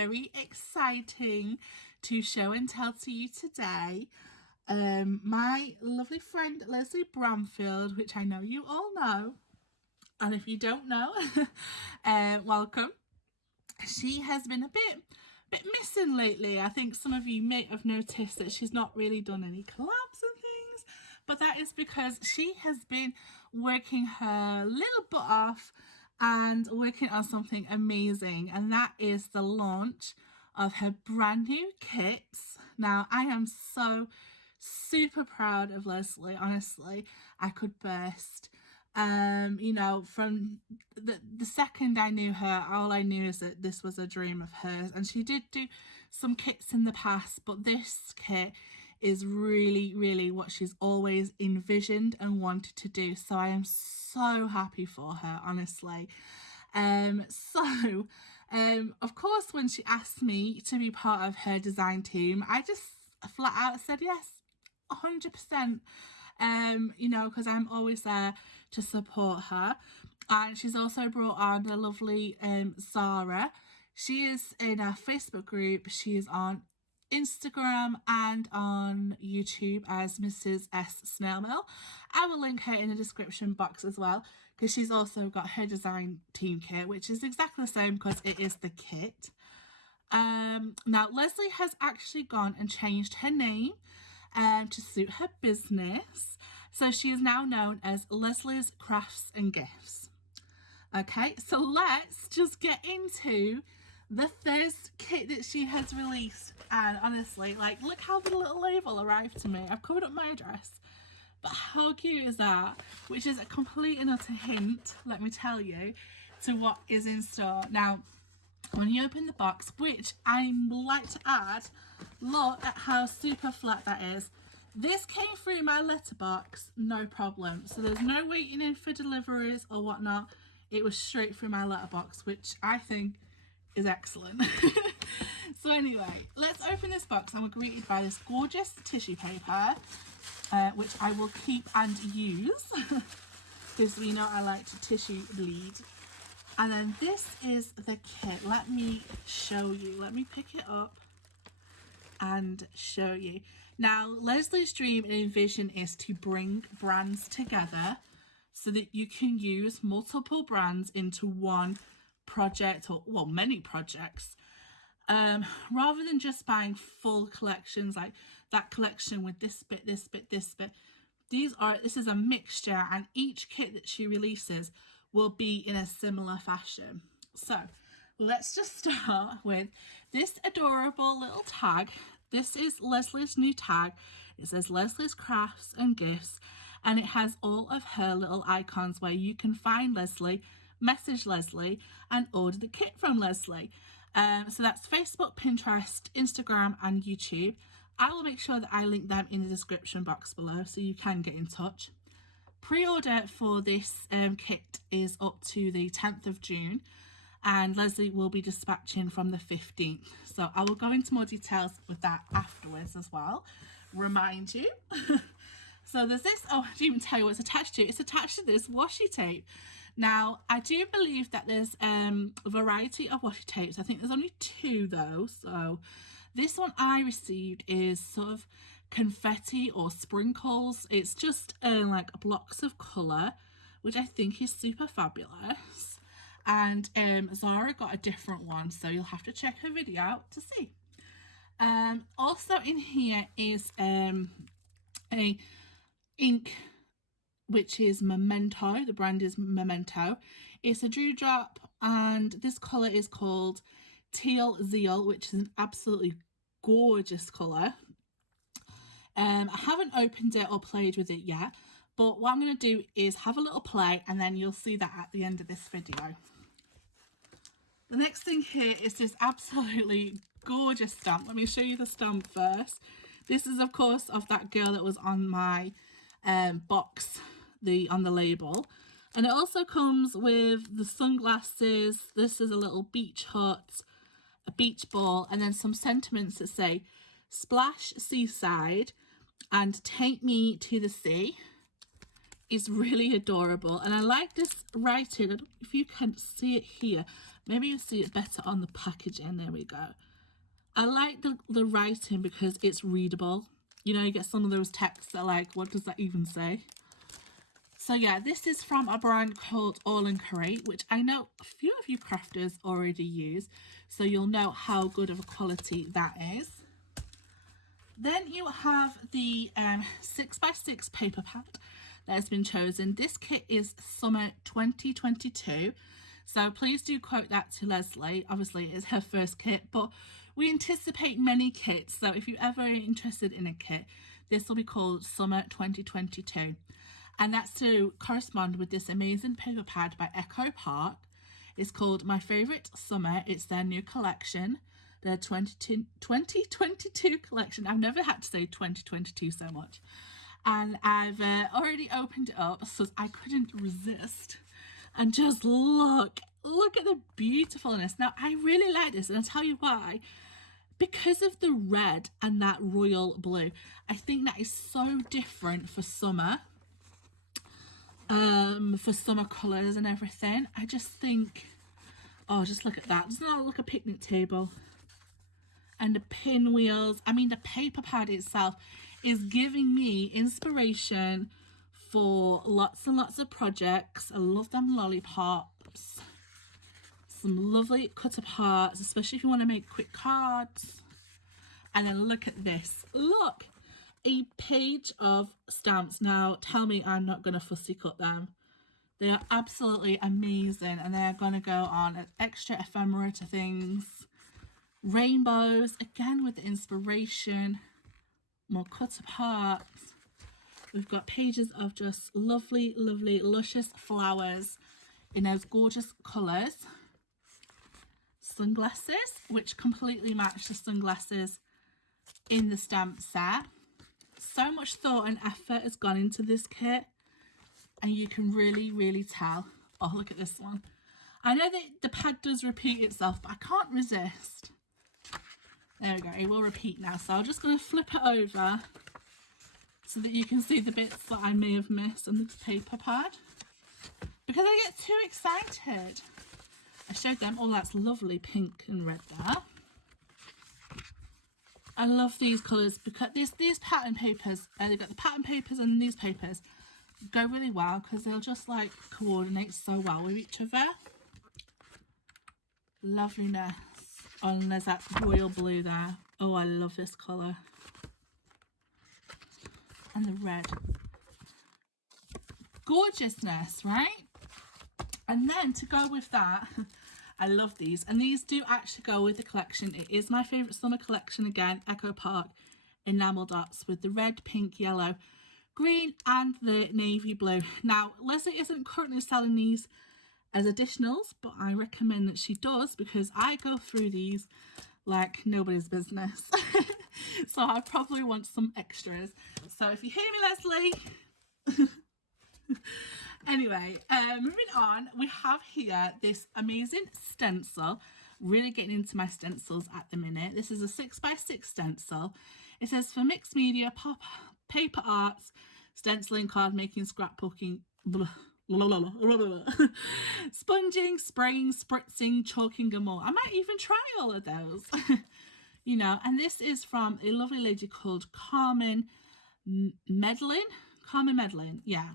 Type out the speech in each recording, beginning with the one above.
very exciting to show and tell to you today. My lovely friend Lesley Bramfield, which I know you all know, and if you don't know, welcome. She has been a bit missing lately. I think some of you may have noticed that she's not really done any collabs and things, but that is because she has been working her little butt off and working on something amazing, and that is the launch of her brand new kits. Now, I am so super proud of Lesley. Honestly, I could burst. You know, from the second I knew her, all I knew is that this was a dream of hers, and she did do some kits in the past, but this kit is really what she's always envisioned and wanted to do. So I am so happy for her, honestly. Of course, when she asked me to be part of her design team, I just flat out said yes, 100%. You know, because I'm always there to support her. And she's also brought on the lovely Zara. She is in our Facebook group. She is on Instagram and on YouTube as Mrs. S Snailmail. I will link her in the description box as well, because she's also got her design team kit, which is exactly the same because it is the kit. Now Lesley has actually gone and changed her name to suit her business, so she is now known as Lesley's Crafts and Gifts. Okay, so let's just get into the first kit that she has released. And honestly, like, look how the little label arrived to me. I've covered up my address, but how cute is that? Which is a complete and utter hint, let me tell you, to what is in store. Now, when you open the box, which I like to add, look at how super flat that is. This came through my letterbox, no problem. So there's no waiting in for deliveries or whatnot. It was straight through my letterbox, which I think is excellent. So anyway, let's open this box, and we're greeted by this gorgeous tissue paper, which I will keep and use because we know I like to tissue bleed. And then this is the kit. Let me show you. Let me pick it up and show you. Now, Lesley's dream and vision is to bring brands together so that you can use multiple brands into one project, or well, many projects, rather than just buying full collections like that collection with this bit, this bit, this bit. This is a mixture, and each kit that she releases will be in a similar fashion. So let's just start with this adorable little tag. This is Lesley's new tag. It says Lesley's Crafts and Gifts, and it has all of her little icons where you can find Lesley, message Lesley, and order the kit from Lesley. So that's Facebook, Pinterest, Instagram, and YouTube. I will make sure that I link them in the description box below so you can get in touch. Pre-order for this kit is up to the 10th of June, and Lesley will be dispatching from the 15th. So I will go into more details with that afterwards as well. Remind you. So there's this, oh, I didn't even tell you what it's attached to. It's attached to this washi tape. Now, I do believe that there's a variety of washi tapes. I think there's only 2 though. So this one I received is sort of confetti or sprinkles. It's just like blocks of colour, which I think is super fabulous. And Zara got a different one, so you'll have to check her video out to see. Also in here is a ink, which is Memento. The brand is Memento. It's a dewdrop, and this colour is called Teal Zeal, which is an absolutely gorgeous colour. I haven't opened it or played with it yet, but what I'm going to do is have a little play, and then you'll see that at the end of this video. The next thing here is this absolutely gorgeous stamp. Let me show you the stamp first. This is, of course, of that girl that was on my box, on the label. And it also comes with the sunglasses. This is a little beach hut, a beach ball, and then some sentiments that say, "Splash seaside and take me to the sea. is really adorable, and I like this writing. I don't know if you can see it here. Maybe you see it better on the packaging. There we go. I like the writing because it's readable. You know, you get some of those texts that are like, what does that even say? So yeah, this is from a brand called All and Create, which I know a few of you crafters already use, so you'll know how good of a quality that is. Then you have the 6x6 paper pad that has been chosen. This kit is summer 2022, so please do quote that to Lesley. Obviously it's her first kit, but we anticipate many kits, so if you're ever interested in a kit, this will be called summer 2022, and that's to correspond with this amazing paper pad by Echo Park. It's called My Favorite Summer. It's their new collection, the 2022 collection. I've never had to say 2022 so much, and I've already opened it up so I couldn't resist. And just look at the beautifulness. Now I really like this, and I'll tell you why. Because of the red and that royal blue, I think that is so different for summer. For summer colours and everything. I just think, oh, just look at that. Doesn't that look like a picnic table? And the pinwheels. I mean, the paper pad itself is giving me inspiration for lots and lots of projects. I love them lollipops. Some lovely cut aparts, especially if you want to make quick cards. And then look at this. Look, a page of stamps. Now, tell me I'm not going to fussy cut them. They are absolutely amazing, and they're going to go on an extra ephemera to things. Rainbows, again with the inspiration. More cut aparts. We've got pages of just lovely, lovely, luscious flowers in those gorgeous colours. Sunglasses, which completely match the sunglasses in the stamp set. So much thought and effort has gone into this kit, and you can really, really tell. Oh, look at this one. I know that the pad does repeat itself, but I can't resist. There we go, it will repeat now. So I'm just going to flip it over so that you can see the bits that I may have missed on the paper pad, because I get too excited. I showed them, oh, that's lovely pink and red there. I love these colours because these pattern papers, they've got the pattern papers and these papers go really well because they'll just like coordinate so well with each other. Loveliness. Oh, and there's that royal blue there. Oh, I love this colour. And the red. Gorgeousness, right? And then to go with that, I love these, and these do actually go with the collection. It is my favourite summer collection again, Echo Park enamel dots with the red, pink, yellow, green and the navy blue. Now Lesley isn't currently selling these as additionals, but I recommend that she does because I go through these like nobody's business. So I probably want some extras. So if you hear me, Lesley. Anyway, moving on, we have here this amazing stencil. Really getting into my stencils at the minute. This is a 6x6 stencil. It says for mixed media, pop, paper arts, stenciling, card making, scrapbooking, blah, blah, blah, blah, blah, blah. Sponging, spraying, spritzing, chalking and more. I might even try all of those. You know, and this is from a lovely lady called Carmen Medlin. Carmen Medlin, yeah.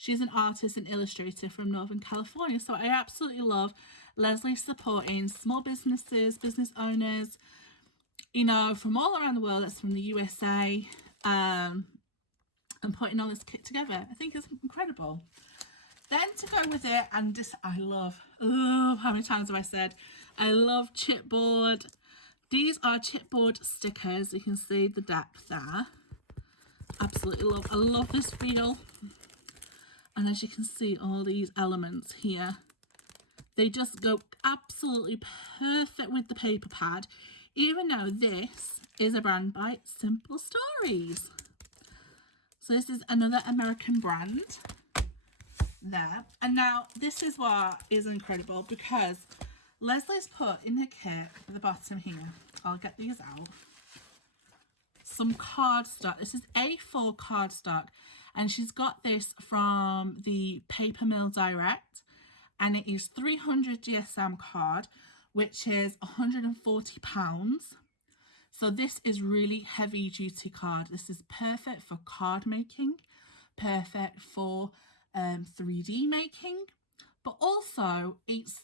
She's an artist and illustrator from Northern California. So I absolutely love Lesley supporting small businesses, business owners, you know, from all around the world. That's from the USA, and putting all this kit together. I think it's incredible. Then to go with it, and this I love. Oh, how many times have I said? I love chipboard. These are chipboard stickers. You can see the depth there. Absolutely love. I love this feel. And as you can see, all these elements here, they just go absolutely perfect with the paper pad, even though this is a brand by Simple Stories. So this is another American brand there. And now this is what is incredible, because Lesley's put in the kit at the bottom here, I'll get these out, some cardstock. This is A4 cardstock. And she's got this from the Paper Mill Direct, and it is 300 GSM card, which is £140. So this is really heavy duty card. This is perfect for card making, perfect for 3D making, but also it's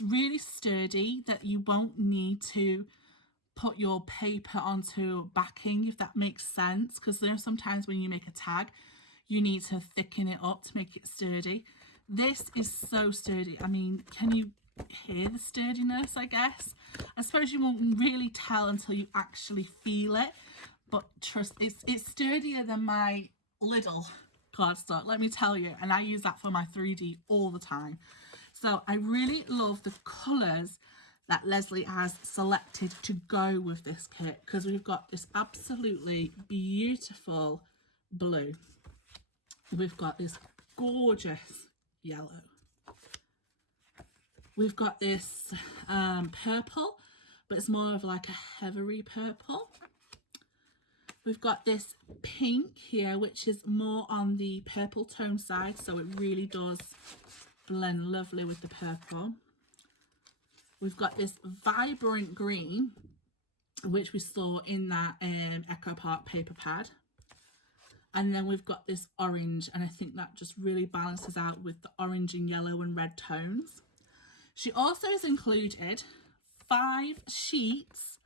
really sturdy, that you won't need to put your paper onto backing, if that makes sense, because there are sometimes when you make a tag you need to thicken it up to make it sturdy. This is so sturdy. I mean, can you hear the sturdiness? I guess, I suppose you won't really tell until you actually feel it, but trust, it's sturdier than my Lidl cardstock, let me tell you, and I use that for my 3D all the time. So I really love the colours that Lesley has selected to go with this kit, because we've got this absolutely beautiful blue, we've got this gorgeous yellow, we've got this purple, but it's more of like a heathery purple. We've got this pink here, which is more on the purple tone side, so it really does blend lovely with the purple. We've got this vibrant green, which we saw in that Echo Park paper pad. And then we've got this orange, and I think that just really balances out with the orange and yellow and red tones. She also has included 5 sheets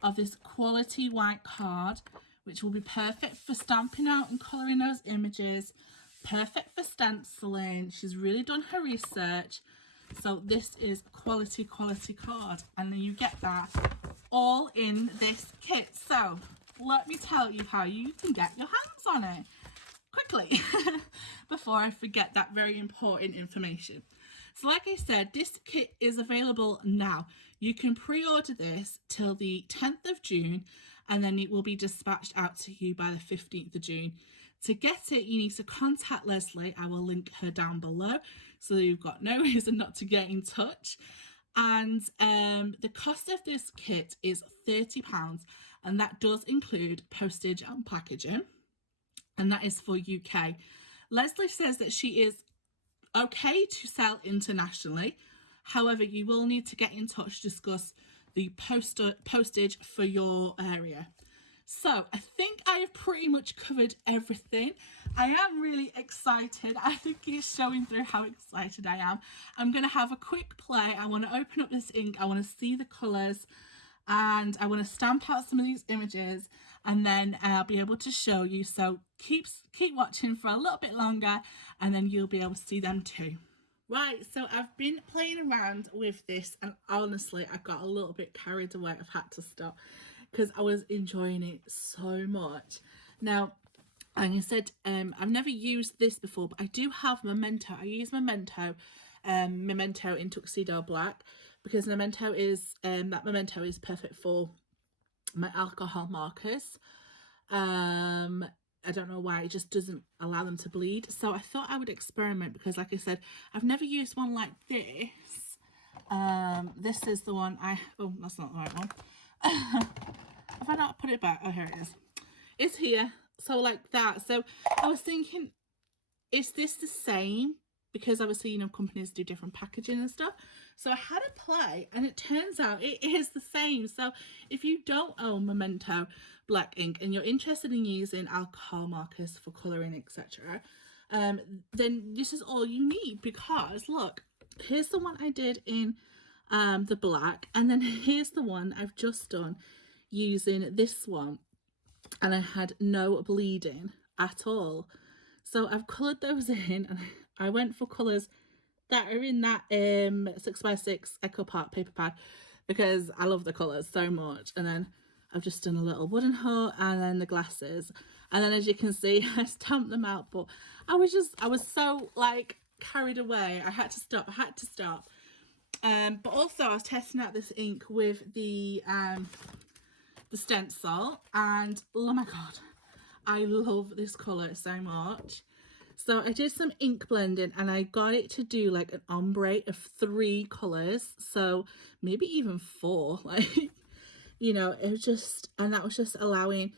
of this quality white card, which will be perfect for stamping out and colouring those images, perfect for stenciling. She's really done her research. So this is quality card, and then you get that all in this kit. So let me tell you how you can get your hands on it quickly before I forget that very important information. So like I said, this kit is available now. You can pre-order this till the 10th of June, and then it will be dispatched out to you by the 15th of June. To get it, you need to contact Lesley. I will link her down below, so you've got no reason not to get in touch. And the cost of this kit is £30, and that does include postage and packaging, and that is for UK. Lesley says that she is okay to sell internationally. However, you will need to get in touch to discuss the postage for your area. So I think I have pretty much covered everything. I am really excited. I think it's showing through how excited I am. I'm going to have a quick play. I want to open up this ink. I want to see the colours, and I want to stamp out some of these images, and then I'll be able to show you. So keep watching for a little bit longer, and then you'll be able to see them too. Right, so I've been playing around with this, and honestly I got a little bit carried away. I've had to stop because I was enjoying it so much. Now, like I said, I've never used this before, but I do have Memento. I use Memento in Tuxedo Black, because Memento is perfect for my alcohol markers. I don't know why, it just doesn't allow them to bleed. So I thought I would experiment, because like I said, I've never used one like this. This is the one oh, that's not the right one. Have I not put it back? Oh, here it is. It's here. So like that. So I was thinking, is this the same? Because obviously, you know, companies do different packaging and stuff. So I had a play, and it turns out it is the same. So if you don't own Memento black ink and you're interested in using alcohol markers for colouring, etc., then this is all you need. Because look, here's the one I did in the black, and then here's the one I've just done using this one, and I had no bleeding at all. So I've coloured those in, and I went for colours that are in that 6x6 Echo Park paper pad, because I love the colours so much. And then I've just done a little wooden heart, and then the glasses, and then as you can see, I stamped them out. But I was so like carried away, I had to stop. But also I was testing out this ink with the stencil, and oh my god, I love this colour so much. So I did some ink blending, and I got it to do like an ombre of 3 colours, so maybe even 4, like, you know, it was just, and that was just allowing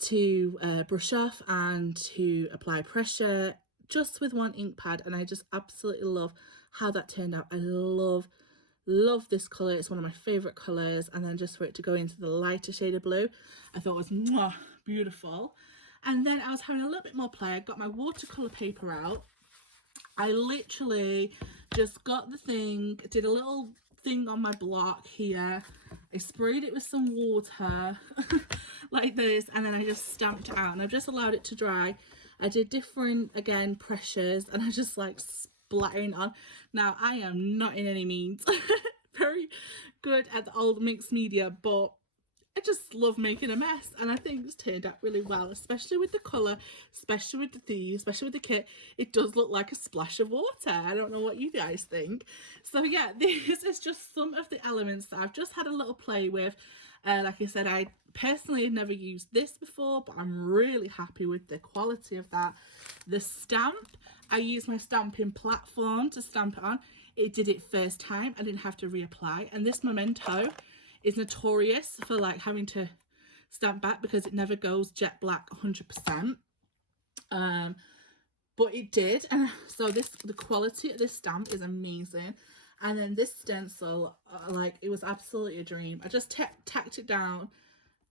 to brush off and to apply pressure just with one ink pad, and I just absolutely love how that turned out. I love this colour. It's one of my favourite colours, and then just for it to go into the lighter shade of blue, I thought it was mwah, beautiful. And then I was having a little bit more play. I got my watercolour paper out. I literally just got the thing, did a little thing on my block here. I sprayed it with some water like this, and then I just stamped it out, and I've just allowed it to dry. I did different, again, pressures, and I just like splattering on. Now, I am not in any means very good at the old mixed media, but I just love making a mess, and I think it's turned out really well, especially with the colour, especially with the theme, especially with the kit. It does look like a splash of water. I don't know what you guys think. So yeah, this is just some of the elements that I've just had a little play with. Like I said, I personally had never used this before, but I'm really happy with the quality of that. The stamp, I used my stamping platform to stamp it on. It did it first time. I didn't have to reapply. And this memento is notorious for like having to stamp back because it never goes jet black 100%. But it did, and so the quality of this stamp is amazing. And then this stencil, like, it was absolutely a dream. I just tacked it down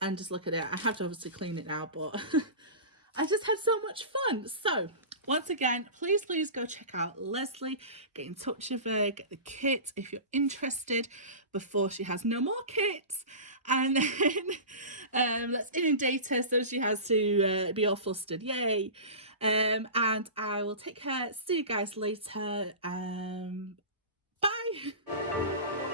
and just look at it. I have to obviously clean it now, but I just had so much fun. So once again, please go check out Lesley. Get in touch with her, get the kit if you're interested before she has no more kits. And then let's inundate her so she has to be all flustered. Yay. And I will take care. See you guys later. Bye.